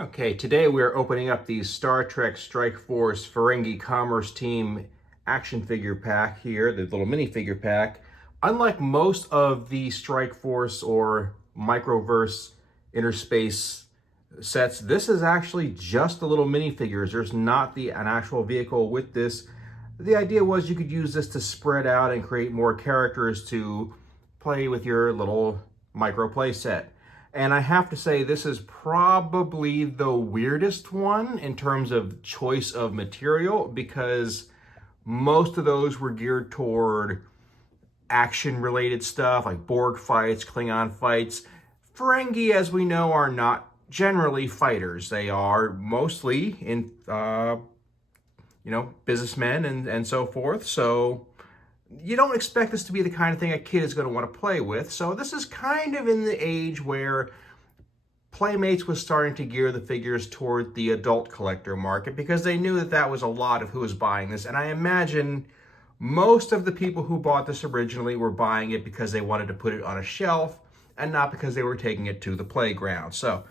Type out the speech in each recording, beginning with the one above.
Okay, today we're opening up the Star Trek Strike Force Ferengi Commerce Team action figure pack here, the little minifigure pack. Unlike most of the Strike Force or Microverse Interspace sets, this is actually just the little minifigures. There's not an actual vehicle with this. The idea was you could use this to spread out and create more characters to play with your little micro play set. And I have to say, this is probably the weirdest one in terms of choice of material, because most of those were geared toward action-related stuff, like Borg fights, Klingon fights. Ferengi, as we know, are not generally fighters. They are mostly in, businessmen and so forth. So you don't expect this to be the kind of thing a kid is going to want to play with. So this is kind of in the age where Playmates was starting to gear the figures toward the adult collector market, because they knew that that was a lot of who was buying this. And I imagine most of the people who bought this originally were buying it because they wanted to put it on a shelf and not because they were taking it to the playground. So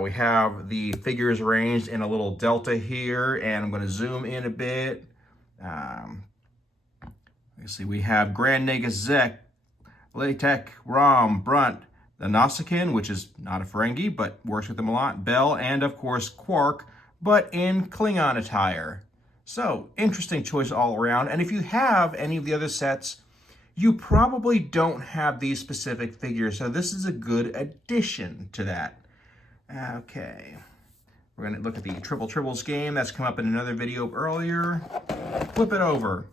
we have the figures arranged in a little delta here, and I'm going to zoom in a bit. Let's see, we have Grand Nagus Zek, Latek, Rom, Brunt, the Nausicaan, which is not a Ferengi, but works with them a lot, Bell, and of course Quark, but in Klingon attire. So, interesting choice all around. And if you have any of the other sets, you probably don't have these specific figures, so this is a good addition to that. Okay, we're going to look at the Triple Tribbles game. That's come up in another video earlier. Flip it over.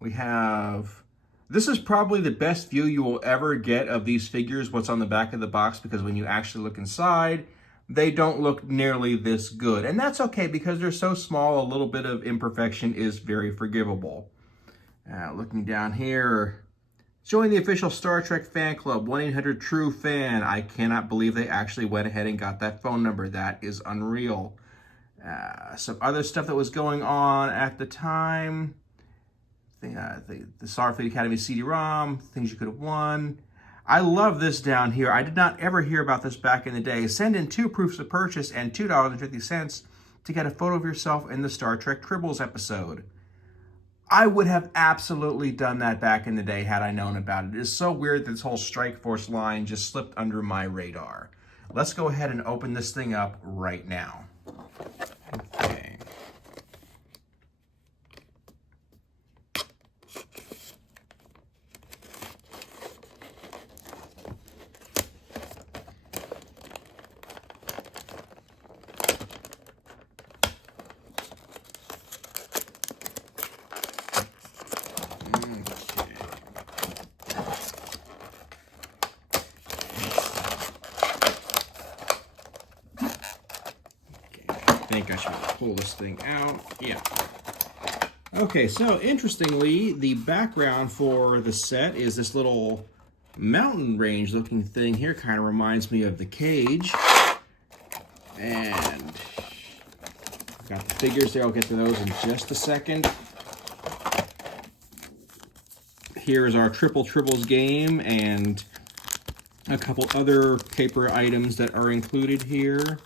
We have, this is probably the best view you will ever get of these figures, what's on the back of the box, because when you actually look inside, they don't look nearly this good. And that's okay, because they're so small, a little bit of imperfection is very forgivable. Looking down here, join the official Star Trek fan club, 1-800-TRUE-FAN. I cannot believe they actually went ahead and got that phone number. That is unreal. Some other stuff that was going on at the time. The Starfleet Academy CD-ROM, things you could have won. I love this down here. I did not ever hear about this back in the day. Send in 2 proofs of purchase and $2.50 to get a photo of yourself in the Star Trek Tribbles episode. I would have absolutely done that back in the day had I known about it. It is so weird that this whole Strike Force line just slipped under my radar. Let's go ahead and open this thing up right now. Okay. I think I should pull this thing out. Yeah. Okay, so interestingly, the background for the set is this little mountain range looking thing here. Kind of reminds me of the cage. And got the figures there. I'll get to those in just a second. Here's our Triple Tribbles game and a couple other paper items that are included here.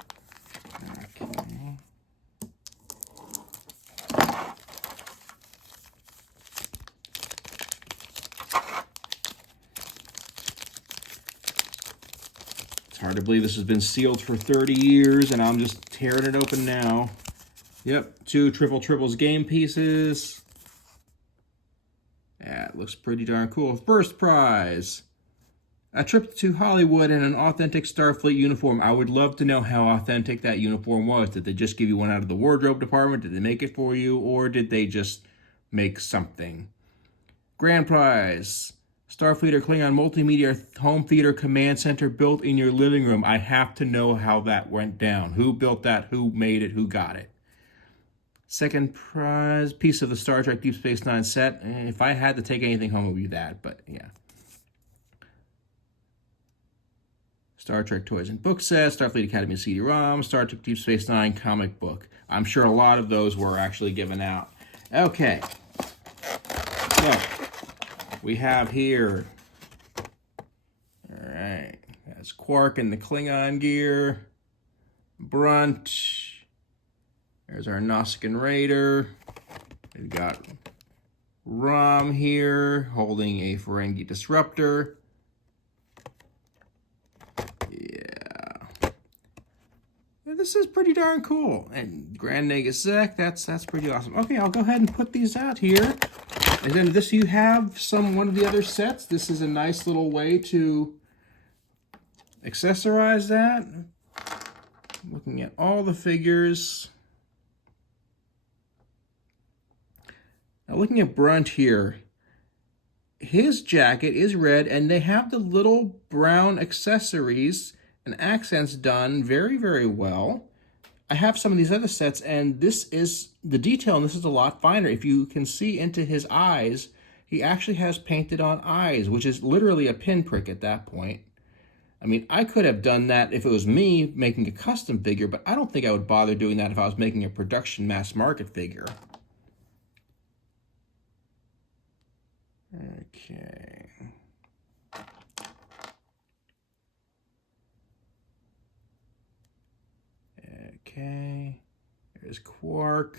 It's hard to believe this has been sealed for 30 years, and I'm just tearing it open now. Yep, 2 Triple Tribbles game pieces. That looks pretty darn cool. First prize, a trip to Hollywood and an authentic Starfleet uniform. I would love to know how authentic that uniform was. Did they just give you one out of the wardrobe department? Did they make it for you? Or did they just make something? Grand prize, Starfleet or Klingon multimedia home theater command center built in your living room. I have to know how that went down. Who built that? Who made it? Who got it? Second prize, piece of the Star Trek Deep Space Nine set. If I had to take anything home, it would be that, but yeah. Star Trek toys and book sets, Starfleet Academy CD-ROM, Star Trek Deep Space Nine comic book. I'm sure a lot of those were actually given out. Okay. So, we have here, all right, that's Quark in the Klingon gear. Brunt. There's our Nausicaan Raider. We've got Rom here holding a Ferengi Disruptor. Yeah. This is pretty darn cool. And Grand Nagus Zek, that's pretty awesome. Okay, I'll go ahead and put these out here. And then this, you have one of the other sets. This is a nice little way to accessorize that. Looking at all the figures. Now looking at Brunt here, his jacket is red and they have the little brown accessories and accents done very, very well. I have some of these other sets and this is, the detail in this is a lot finer. If you can see into his eyes, he actually has painted on eyes, which is literally a pinprick at that point. I mean, I could have done that if it was me making a custom figure, but I don't think I would bother doing that if I was making a production mass market figure. Okay. Okay. There's Quark.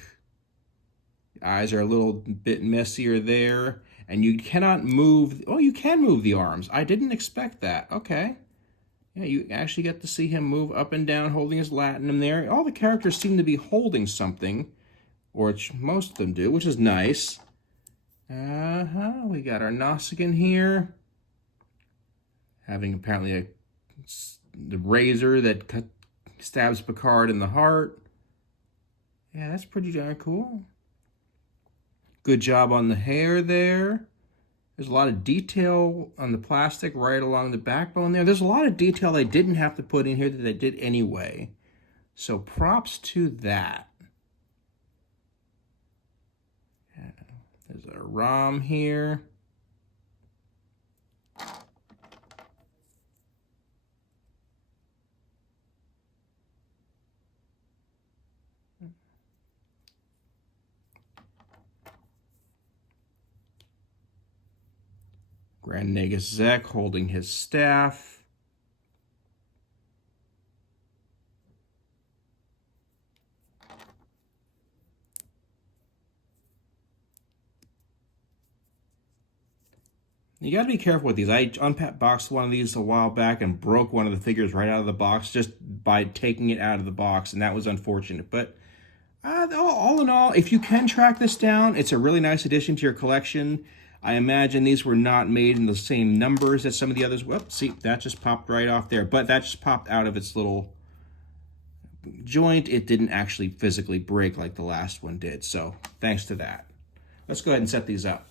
The eyes are a little bit messier there. And you cannot move. Oh, you can move the arms. I didn't expect that. Okay. Yeah, you actually get to see him move up and down holding his latinum there. All the characters seem to be holding something, or most of them do, which is nice. We got our Nausicaan here, having apparently the razor that stabs Picard in the heart. Yeah, that's pretty darn cool. Good job on the hair there. There's a lot of detail on the plastic right along the backbone there. There's a lot of detail they didn't have to put in here that they did anyway. So props to that. Yeah. There's a ROM here. Grand Nagus Zek holding his staff. You got to be careful with these. I unboxed one of these a while back and broke one of the figures right out of the box just by taking it out of the box, and that was unfortunate. But all in all, if you can track this down, it's a really nice addition to your collection. I imagine these were not made in the same numbers as some of the others. Whoops, see, that just popped right off there. But that just popped out of its little joint. It didn't actually physically break like the last one did. So thanks to that. Let's go ahead and set these up.